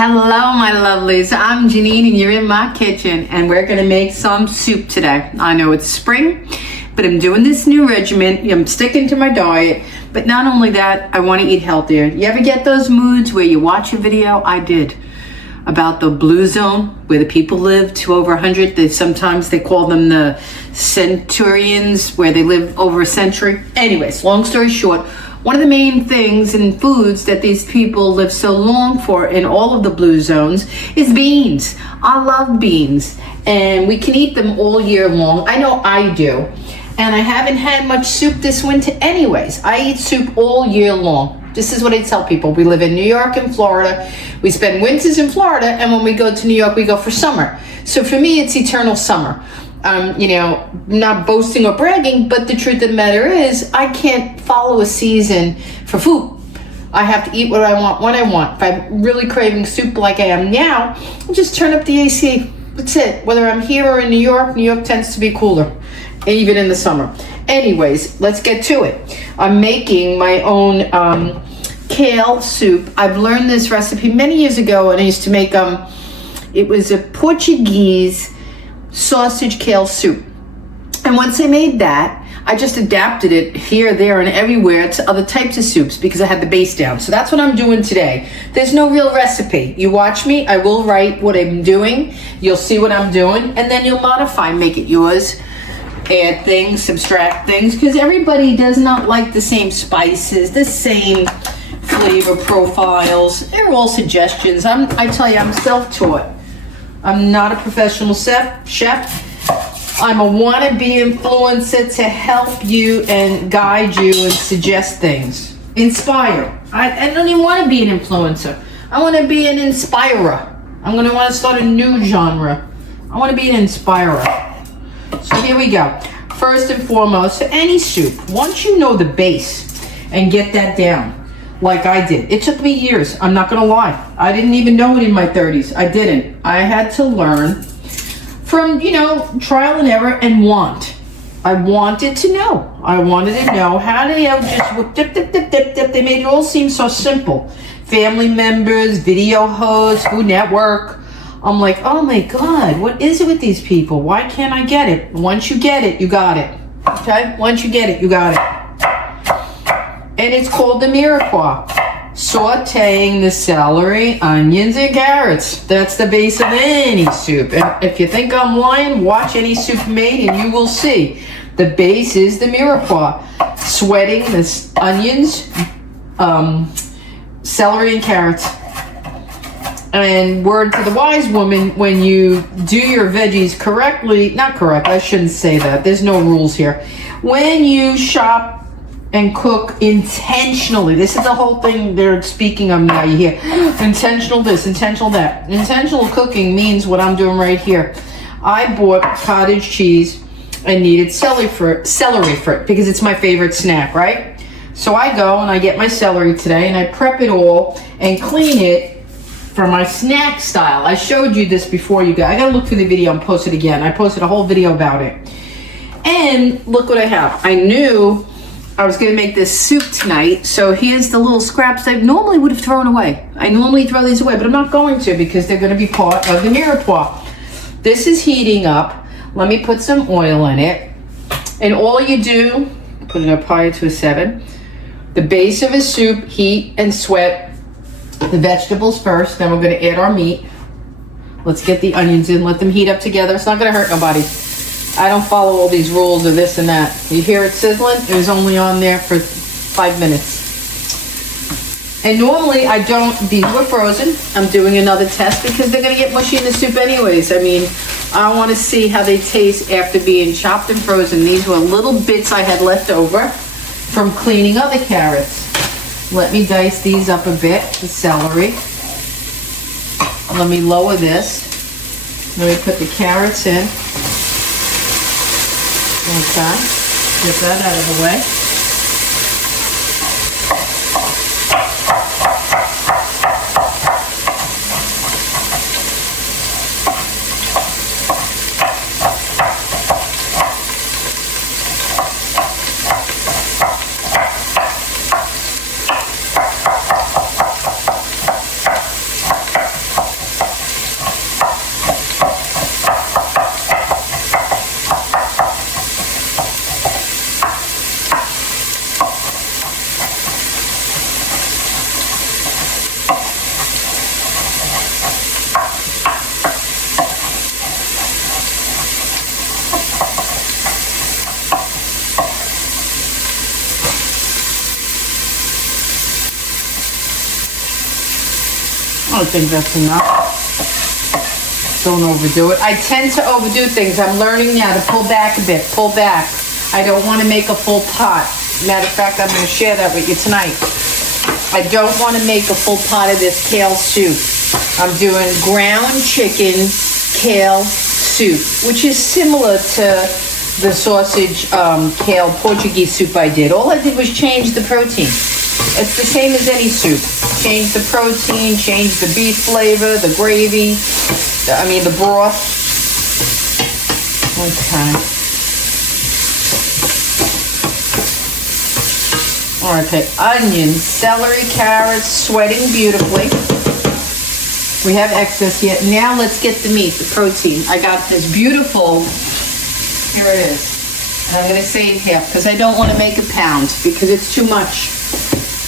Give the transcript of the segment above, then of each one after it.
Hello, my lovelies. I'm Janine, and you're in my kitchen, and we're gonna make some soup today. I know it's spring, but I'm doing this new regimen. I'm sticking to my diet, but not only that, I want to eat healthier. You ever get those moods where you watch a video? I did, about the blue zone where the people live to over 100. Sometimes they call them the centurions, where they live over a century. Anyways, long story short, one of the main things in foods that these people live so long for in all of the blue zones is beans. I love beans, and we can eat them all year long. I know I do. And I haven't had much soup this winter anyways. I eat soup all year long. This is what I tell people. We live in New York and Florida. We spend winters in Florida, and when we go to New York, we go for summer. So for me, it's eternal summer. Not boasting or bragging, but the truth of the matter is I can't follow a season for food. I have to eat what I want when I want. If I'm really craving soup like I am now, I'll just turn up the AC. That's it. Whether I'm here or in New York tends to be cooler, even in the summer. Anyways, let's get to it. I'm making my own kale soup. I've learned this recipe many years ago, and I used to make it was a Portuguese sausage kale soup. And once I made that, I just adapted it here, there, and everywhere to other types of soups because I had the base down. So that's what I'm doing today. There's no real recipe. You watch me, I will write what I'm doing. You'll see what I'm doing, and then you'll modify, make it yours. Add things, subtract things, because everybody does not like the same spices, the same flavor profiles. They're all suggestions. I tell you, I'm self-taught. I'm not a professional chef. I'm a wannabe influencer to help you and guide you and suggest things. Inspire. I don't even want to be an influencer. I want to be an inspirer. I'm going to want to start a new genre. I want to be an inspirer. So here we go. First and foremost, for any soup, once you know the base and get that down, like I did. It took me years. I'm not going to lie. I didn't even know it in my 30s. I didn't. I had to learn from, trial and error and want. I wanted to know. I wanted to know how to, just dip, dip, dip, dip, dip. They made it all seem so simple. Family members, video hosts, Food Network. I'm like, oh my God, what is it with these people? Why can't I get it? Once you get it, you got it. Okay? Once you get it, you got it. And it's called the mirepoix. Sauteing the celery, onions, and carrots. That's the base of any soup. And if you think I'm lying, watch any soup made and you will see. The base is the mirepoix. Sweating the onions, celery, and carrots. And word to the wise woman, when you do your veggies correctly, not correct, I shouldn't say that. There's no rules here. When you shop and cook intentionally. This is the whole thing they're speaking of now. You hear intentional this, intentional that. Intentional cooking means what I'm doing right here. I bought cottage cheese and needed celery for it because it's my favorite snack, right? So I go and I get my celery today and I prep it all and clean it for my snack style. I showed you this before, you guys. I gotta look through the video and post it again. I posted a whole video about it. And look what I have. I knew I was going to make this soup tonight, so here's the little scraps I normally would have thrown away. I normally throw these away, but I'm not going to because they're going to be part of the mirepoix. This is heating up. Let me put some oil in it. And all you do, put it up higher to a 7. The base of a soup, heat and sweat. The vegetables first, then we're going to add our meat. Let's get the onions in, let them heat up together. It's not going to hurt nobody. I don't follow all these rules of this and that. You hear it sizzling? It was only on there for 5 minutes. And normally I don't, these were frozen. I'm doing another test because they're going to get mushy in the soup anyways. I mean, I want to see how they taste after being chopped and frozen. These were little bits I had left over from cleaning other carrots. Let me dice these up a bit, the celery. Let me lower this. Let me put the carrots in. Okay, get that out of the way. I think that's enough. Don't overdo it. I tend to overdo things. I'm learning now to pull back a bit. Pull back. I don't want to make a full pot. Matter of fact, I'm going to share that with you tonight. I don't want to make a full pot of this kale soup. I'm doing ground chicken kale soup, which is similar to the sausage kale Portuguese soup I did. All I did was change the protein. It's the same as any soup. Change the protein, change the beef flavor, the gravy, the broth. Okay. Okay, onions, celery, carrots, sweating beautifully. We have excess yet. Now let's get the meat, the protein. I got this beautiful, here it is. And I'm going to save half because I don't want to make a pound because it's too much.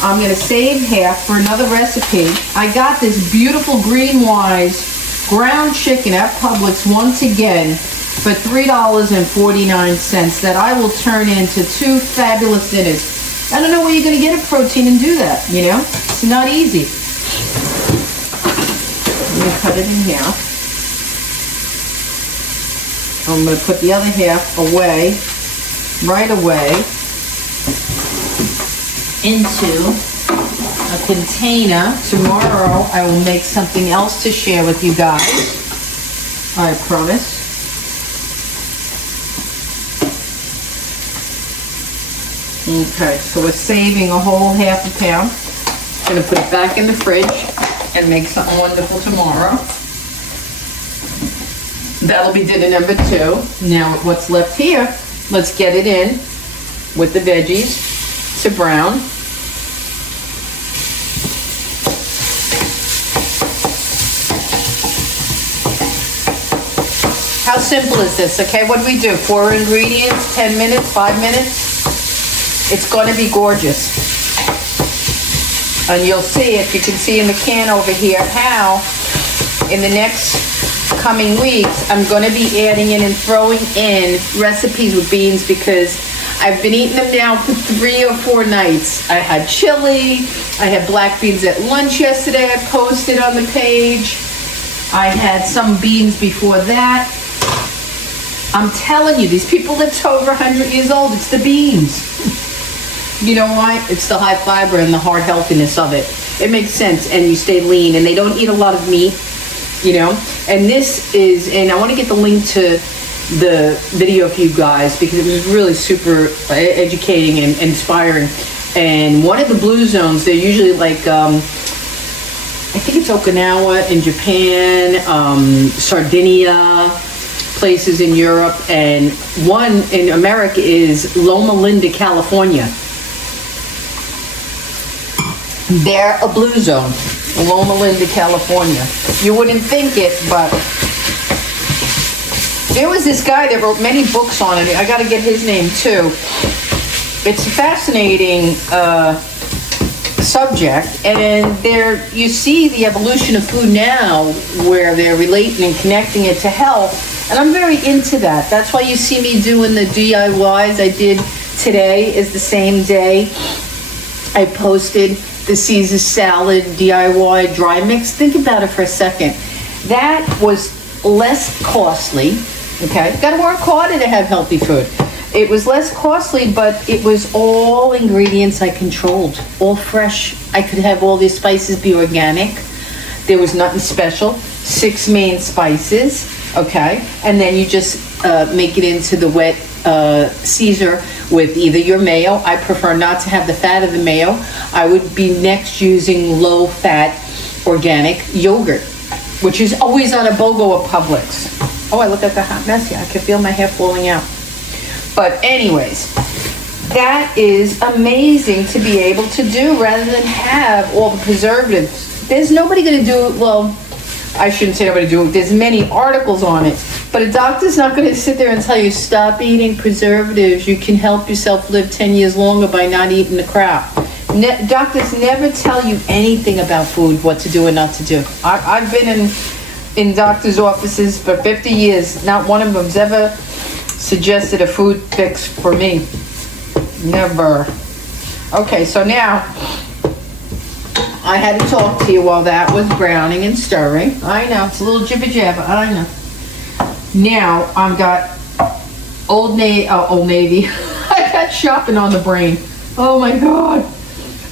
I'm going to save half for another recipe. I got this beautiful Green Wise ground chicken at Publix once again for $3.49 that I will turn into 2 fabulous dinners. I don't know where you're going to get a protein and do that, you know? It's not easy. I'm going to cut it in half. I'm going to put the other half away, right away, into a container. Tomorrow I will make something else to share with you guys. I promise. Okay, so we're saving a whole half a pound. Gonna put it back in the fridge and make something wonderful tomorrow. That'll be dinner number 2. Now what's left here, let's get it in with the veggies to brown. How simple is this, okay? What do we do? 4 ingredients, 10 minutes, 5 minutes? It's going to be gorgeous. And you'll see it. You can see in the can over here how in the next coming weeks I'm going to be adding in and throwing in recipes with beans because I've been eating them now for 3 or 4 nights. I had chili. I had black beans at lunch yesterday. I posted on the page. I had some beans before that. I'm telling you, these people live to over 100 years old. It's the beans. You know why? It's the high fiber and the heart healthiness of it. It makes sense, and you stay lean, and they don't eat a lot of meat, you know? And this is, and I want to get the link to the video for you guys because it was really super educating and inspiring. And one of the blue zones, they're usually like, I think it's Okinawa in Japan, Sardinia, places in Europe, and one in America is Loma Linda, California. They're a blue zone, Loma Linda, California. You wouldn't think it, but there was this guy that wrote many books on it. I got to get his name too. It's a fascinating subject, and there you see the evolution of food now, where they're relating and connecting it to health, and I'm very into that. That's why you see me doing the DIYs I did today. Is the same day I posted the Caesar salad DIY dry mix. Think about it for a second. That was less costly, okay? Got to work harder to have healthy food. It was less costly, but it was all ingredients I controlled, all fresh. I could have all these spices be organic. There was nothing special. 6 main spices, okay? And then you just make it into the wet Caesar with either your mayo. I prefer not to have the fat of the mayo. I would be next using low-fat organic yogurt, which is always on a BOGO at Publix. Oh, I look like a hot mess here. I can feel my hair falling out. But anyways, that is amazing to be able to do rather than have all the preservatives. There's nobody going to do it. Well, I shouldn't say nobody do it. There's many articles on it. But a doctor's not going to sit there and tell you, stop eating preservatives. You can help yourself live 10 years longer by not eating the crap. Doctors never tell you anything about food, what to do and not to do. I've been in doctors' offices for 50 years. Not one of them's ever suggested a food fix for me. Never. Okay, so now I had to talk to you while that was browning and stirring. I know, it's a little jibber jabber, I know. Now, I've got Old Navy. I got shopping on the brain. Oh my God.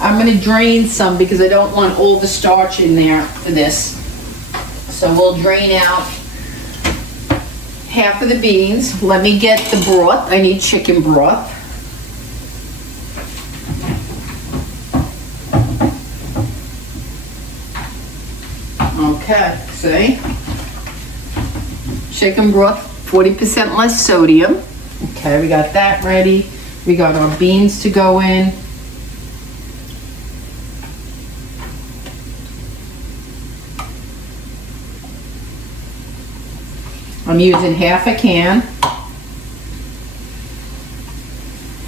I'm gonna drain some because I don't want all the starch in there for this. So we'll drain out half of the beans. Let me get the broth. I need chicken broth. Okay, see? Chicken broth, 40% less sodium. Okay, we got that ready. We got our beans to go in. I'm using half a can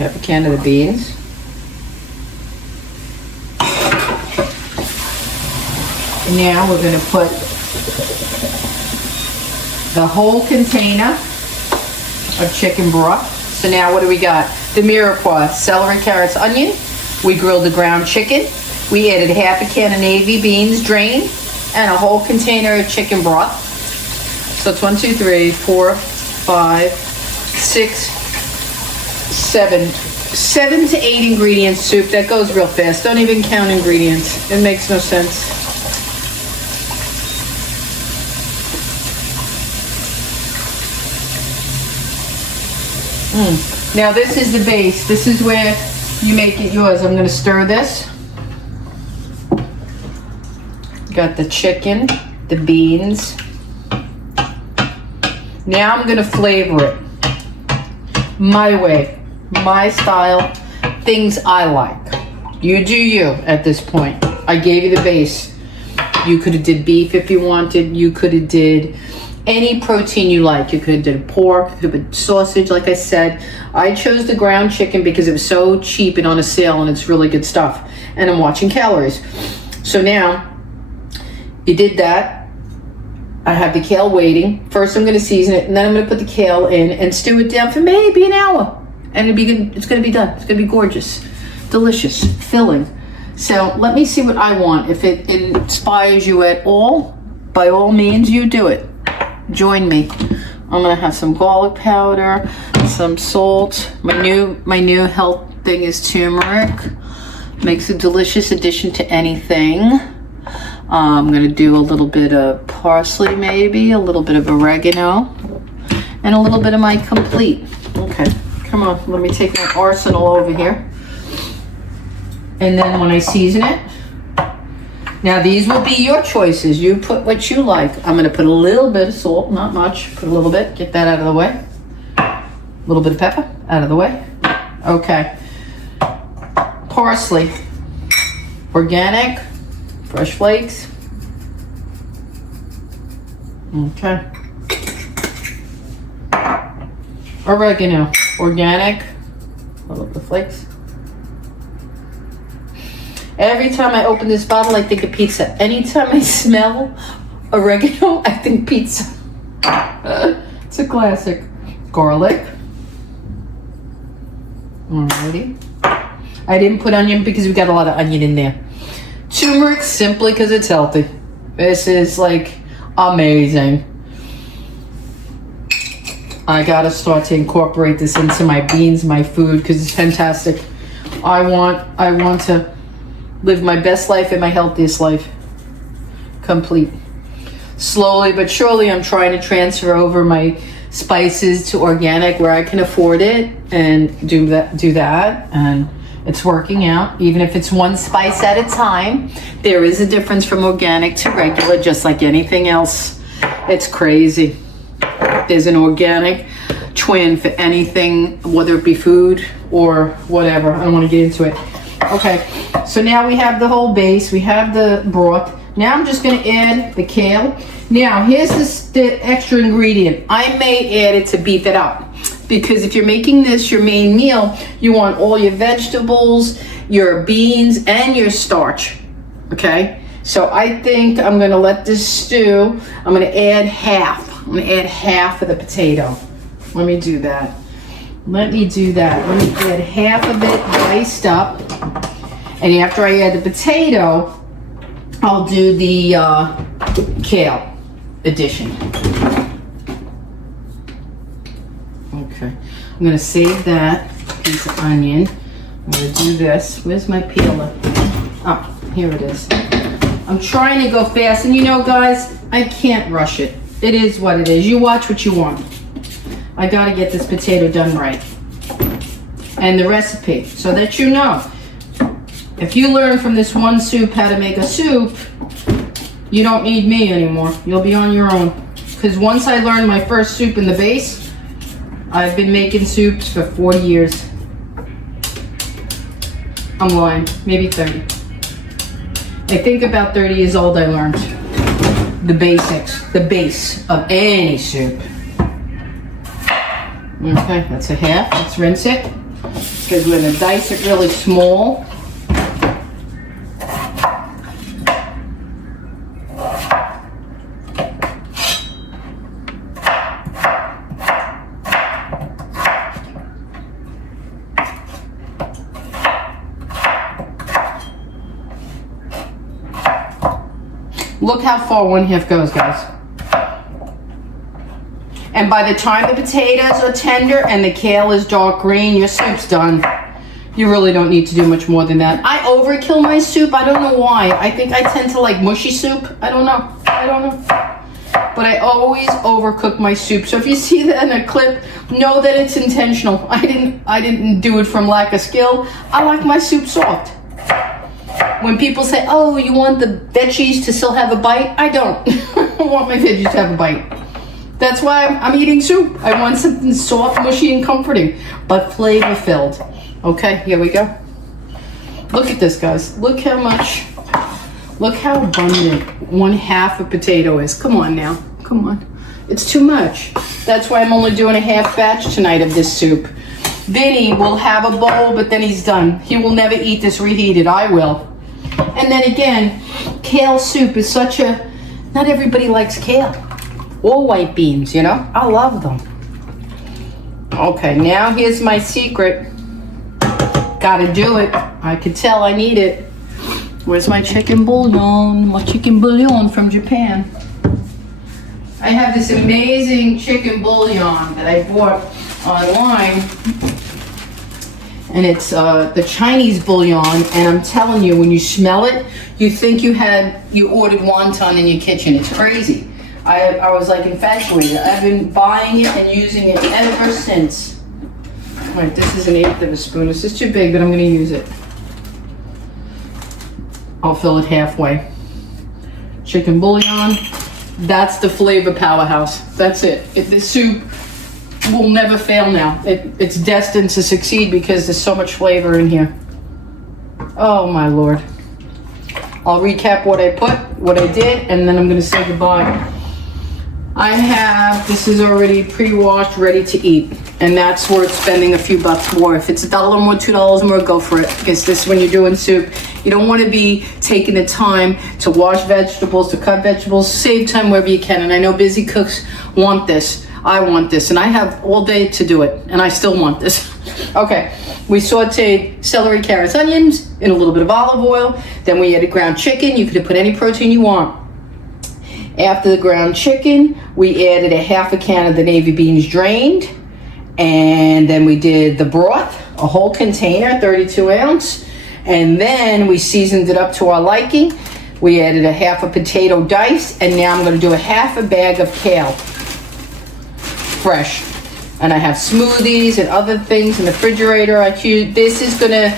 of the beans. And now we're going to put the whole container of chicken broth. So now what do we got? The mirepoix, celery, carrots, onion. We grilled the ground chicken. We added half a can of navy beans drained and a whole container of chicken broth. So it's 1, 2, 3, 4, 5, 6, 7. 7 to 8 ingredients soup. That goes real fast. Don't even count ingredients. It makes no sense. Now this is the base. This is where you make it yours. I'm going to stir this. Got the chicken, the beans. Now I'm going to flavor it my way, my style, things I like. You do you at this point. I gave you the base. You could have did beef if you wanted. You could have did any protein you like. You could have did pork, you could have did sausage, like I said. I chose the ground chicken because it was so cheap and on a sale, and it's really good stuff. And I'm watching calories. So now, you did that. I have the kale waiting. First I'm going to season it, and then I'm going to put the kale in and stew it down for maybe an hour. And it's going to be done. It's going to be gorgeous, delicious, filling. So let me see what I want. If it inspires you at all, by all means, you do it. Join me. I'm gonna have some garlic powder, some salt. My new health thing is turmeric. Makes a delicious addition to anything. I'm gonna do a little bit of parsley, maybe a little bit of oregano, and a little bit of my complete. Okay, come on. Let me take my arsenal over here. And then when I season it. Now these will be your choices. You put what you like. I'm going to put a little bit of salt, not much. Put a little bit. Get that out of the way. A little bit of pepper out of the way. Okay. Parsley. Organic. Fresh flakes. Okay. Oregano. Organic. A little bit of flakes. Every time I open this bottle, I think of pizza. Anytime I smell oregano, I think pizza. It's a classic. Garlic. Alrighty. I didn't put onion because we got a lot of onion in there. Turmeric simply because it's healthy. This is like amazing. I gotta start to incorporate this into my beans, my food, because it's fantastic. I want to live my best life and my healthiest life. Complete. Slowly but surely, I'm trying to transfer over my spices to organic where I can afford it and do that. And it's working out. Even if it's one spice at a time, there is a difference from organic to regular, just like anything else. It's crazy. There's an organic twin for anything, whether it be food or whatever. I don't want to get into it. Okay, so now we have the whole base. We have the broth. Now I'm just going to add the kale. Now, here's the extra ingredient. I may add it to beef it up. Because if you're making this your main meal, you want all your vegetables, your beans, and your starch. Okay? So I think I'm going to let this stew. I'm going to add half. I'm going to add half of the potato. Let me do that. Let me add half of it diced up. And after I add the potato, I'll do the kale edition. Okay, I'm gonna save that piece of onion. I'm gonna do this. Where's my peeler? Oh, here it is. I'm trying to go fast, and you know, guys, I can't rush it. It is what it is. You watch what you want. I gotta get this potato done right. And the recipe, so that you know. If you learn from this one soup how to make a soup, you don't need me anymore. You'll be on your own. Because once I learned my first soup in the base, I've been making soups for 40 years. I'm lying, maybe 30. I think about 30 years old I learned the basics, the base of any soup. Okay, that's a half. Let's rinse it. Because we're going to dice it really small. Look how far 1/2 goes, guys. And by the time the potatoes are tender and the kale is dark green, your soup's done. You really don't need to do much more than that. I overkill my soup. I don't know why. I think I tend to like mushy soup. I don't know. But I always overcook my soup. So if you see that in a clip, know that it's intentional. I didn't do it from lack of skill. I like my soup soft. When people say, oh, you want the veggies to still have a bite? I don't. I want my veggies to have a bite. That's why I'm eating soup. I want something soft, mushy, and comforting, but flavor-filled. Okay, here we go. Look at this, guys. Look how abundant 1/2 a potato is. Come on now, come on. It's too much. That's why I'm only doing a half batch tonight of this soup. Vinny will have a bowl, but then he's done. He will never eat this reheated. I will. And then again, kale soup is such a, not everybody likes kale. Or white beans, you know? I love them. Okay, now here's my secret. Gotta do it. I could tell I need it. Where's my chicken bouillon? My chicken bouillon from Japan. I have this amazing chicken bouillon that I bought online. And it's the Chinese bouillon, and I'm telling you, when you smell it, you think you ordered wonton in your kitchen. It's crazy. I was like infatuated. I've been buying it and using it ever since. All right, this is 1/8 of a spoon. This is too big, but I'm gonna use it. I'll fill it halfway. Chicken bouillon, that's the flavor powerhouse. That's it. This soup will never fail now. It's destined to succeed because there's so much flavor in here. Oh my Lord. I'll recap what I did, and then I'm gonna say goodbye. This is already pre-washed, ready to eat. And that's worth spending a few bucks more. If it's $1 more, $2 more, go for it. Because this, when you're doing soup, you don't want to be taking the time to wash vegetables, to cut vegetables. Save time wherever you can. And I know busy cooks want this. I want this. And I have all day to do it. And I still want this. Okay. We sauteed celery, carrots, onions in a little bit of olive oil. Then we added ground chicken. You could put any protein you want. After the ground chicken, we added 1/2 can of the navy beans drained. And then we did the broth, a whole container, 32 ounce. And then we seasoned it up to our liking. We added 1/2 potato diced. And now I'm going to do 1/2 bag of kale. Fresh. And I have smoothies and other things in the refrigerator. This is going to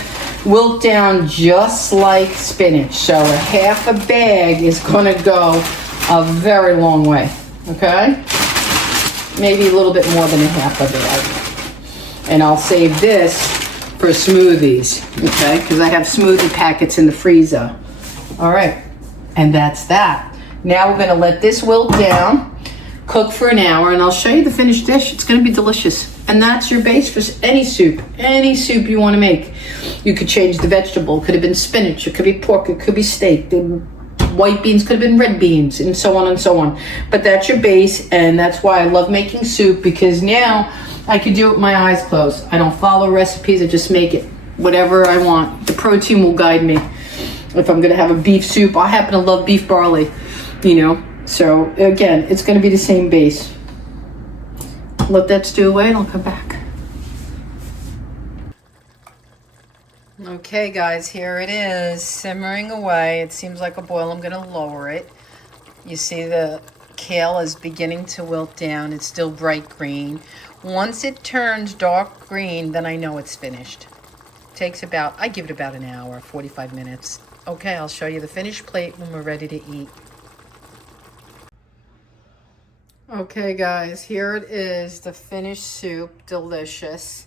wilt down just like spinach. So 1/2 bag is going to go a very long way. Okay? Maybe a little bit more than 1/2 bag. And I'll save this for smoothies, okay? Because I have smoothie packets in the freezer. All right, and that's that. Now we're gonna let this wilt down, cook for an hour, and I'll show you the finished dish. It's gonna be delicious. And that's your base for any soup you wanna make. You could change the vegetable. It could have been spinach, it could be pork, it could be steak. White beans could have been red beans, and so on and so on. But that's your base, and that's why I love making soup, because now I can do it with my eyes closed. I don't follow recipes, I just make it whatever I want. The protein will guide me. If I'm going to have a beef soup, I happen to love beef barley, you know. So again, it's going to be the same base. Let that stew away and I'll come back. Okay guys, here it is, simmering away. It seems like a boil. I'm going to lower it. You see the kale is beginning to wilt down. It's still bright green. Once it turns dark green, then I know it's finished. Takes about, I give it about an hour, 45 minutes. Okay, I'll show you the finished plate when we're ready to eat. Okay guys, here it is, the finished soup. Delicious.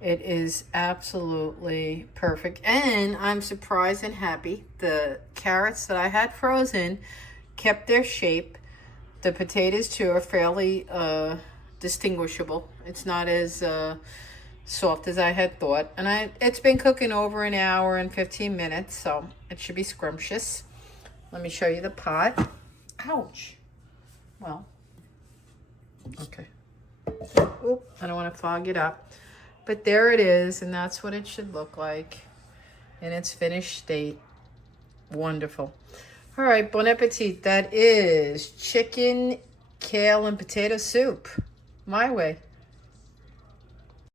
It is absolutely perfect. And I'm surprised and happy. The carrots that I had frozen kept their shape. The potatoes too are fairly distinguishable. It's not as soft as I had thought. And it's been cooking over an hour and 15 minutes, so it should be scrumptious. Let me show you the pot. Ouch. Well, okay. Oop, I don't want to fog it up. But there it is, and that's what it should look like in its finished state. Wonderful. All right, bon appetit. That is chicken, kale, and potato soup. My way.